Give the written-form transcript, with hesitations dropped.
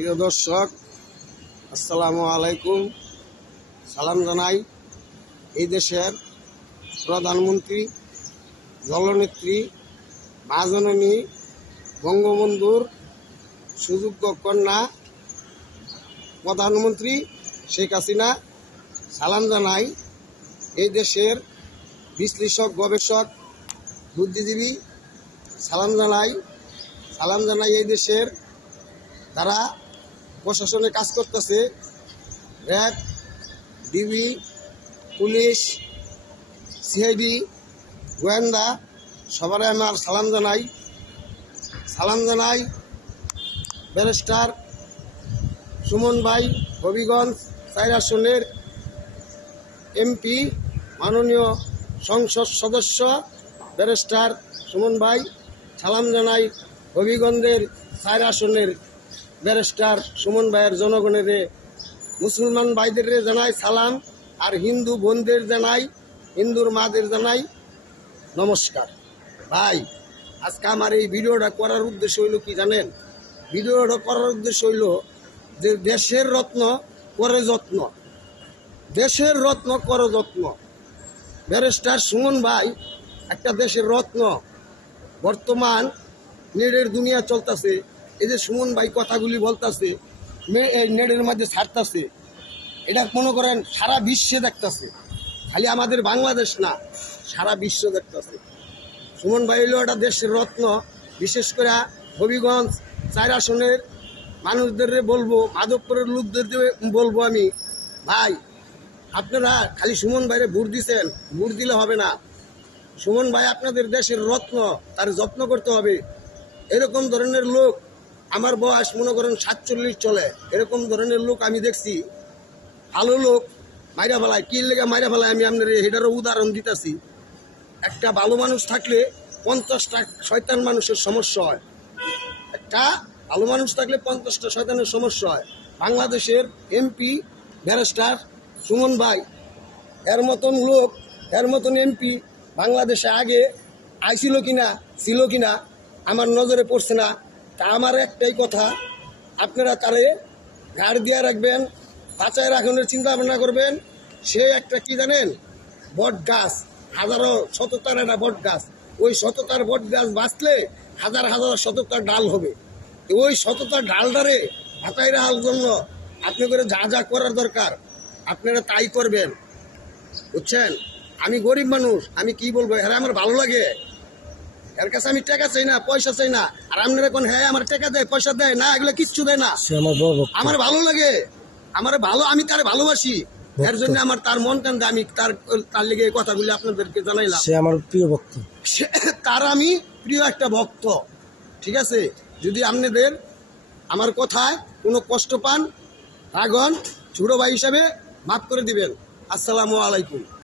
প্রিয় দর্শক, আসসালামু আলাইকুম। সালাম জানাই এই দেশের প্রধানমন্ত্রী, জলনেত্রী, মা জননী বঙ্গবন্ধুর সুযোগ্য কন্যা প্রধানমন্ত্রী শেখ হাসিনা। সালাম জানাই এই দেশের বিশ্লেষক, গবেষক, বুদ্ধিজীবী। সালাম জানাই এই দেশের তারা প্রশাসনে কাজ করতেছে, র্যাব, ডিবি, পুলিশ, সিআইডি, গোয়েন্দা, সবারই আমার সালাম জানাই ব্যারিস্টার সুমন ভাই, হবিগঞ্জ 4 আসনের এমপি, মাননীয় সংসদ সদস্য ব্যারিস্টার সুমন ভাই। সালাম জানাই হবিগঞ্জের 4 আসনের ব্যারিস্টার সুমন ভাইয়ের জনগণের, মুসলমান ভাইদের জানাই সালাম, আর হিন্দু বোনদের জানাই, হিন্দুর মাদের জানাই নমস্কার। ভাই, আজকে আমার এই ভিডিওটা করার উদ্দেশ্য হইল কি জানেন? ভিডিওটা করার উদ্দেশ্য হইল যে দেশের রত্ন করে যত্ন, দেশের রত্ন করে যত্ন। ব্যারিস্টার সুমন ভাই একটা দেশের রত্ন। বর্তমান নেটের দুনিয়া চলতেছে, এই যে সুমন ভাই কথাগুলি বলতেছে, এই নেটের মধ্যে ছাড়তেছে, এটা মনে করেন সারা বিশ্বে দেখতেছে, খালি আমাদের বাংলাদেশ না, সারা বিশ্ব দেখতেছে। সুমন ভাই হইল একটা দেশের রত্ন। বিশেষ করে হবিগঞ্জ 4 আসনের মানুষদের বলবো, মাধবপুরের লোকদের বলবো আমি, ভাই আপনারা খালি সুমন ভাইরে ভোট দিচ্ছেন, ভোট দিলে হবে না। সুমন ভাই আপনাদের দেশের রত্ন, তার যত্ন করতে হবে। এরকম ধরনের লোক, আমার বয়স মনে করেন 47 চলে, এরকম ধরনের লোক আমি দেখছি। ভালো লোক মাইরা ফেলায়, কি লেগে মাইরা ফেলায় আমি আপনার এটারও উদাহরণ দিতেছি। একটা ভালো মানুষ থাকলে 50টা শয়তান মানুষের সমস্যা হয়। একটা ভালো মানুষ থাকলে 50টা শয়তানের সমস্যা হয়। বাংলাদেশের এমপি ব্যারিস্টার সুমন ভাই, এর মতন লোক, এর মতন এমপি বাংলাদেশে আগে আইছিল কিনা, ছিল কিনা আমার নজরে পড়ছে না। তা আমার একটাই কথা, আপনারা তারে ঘাড় দিয়ে রাখবেন, বাঁচায় রাখানোর চিন্তা ভাবনা করবেন। সে একটা কি জানেন, বট গাছ, হাজারো শততার একটা বট গাছ। ওই শততার বট গাছ বাঁচলে হাজার হাজার শততার ডাল হবে। ওই শততার ডালটারে বাঁচায় রাখার জন্য আপনি করে যা যা করার দরকার আপনারা তাই করবেন, বুঝছেন? আমি গরিব মানুষ, আমি কি বলবো, হ্যাঁ আমার ভালো লাগে, এর কাছে আমি টাকা চাই না, পয়সা চাই না। আর আপনারা এখন হ্যাঁ আমার টাকা দেয়, পয়সা দেয় না, এগুলো কিচ্ছু দেয় না। আমার ভালো লাগে, আমার ভালো, আমি তার ভালোবাসি, এর জন্য আমার তার মন কান্দে, আমি তার লেগে এই কথাগুলি আপনাদেরকে জানাইলাম। সে আমার প্রিয় ভক্ত, তার আমি প্রিয় একটা ভক্ত। ঠিক আছে, যদি আপনাদের আমার কথায় কোনো কষ্ট পান, রাগন, ছোট ভাই হিসাবে মাফ করে দিবেন। আসসালামু আলাইকুম।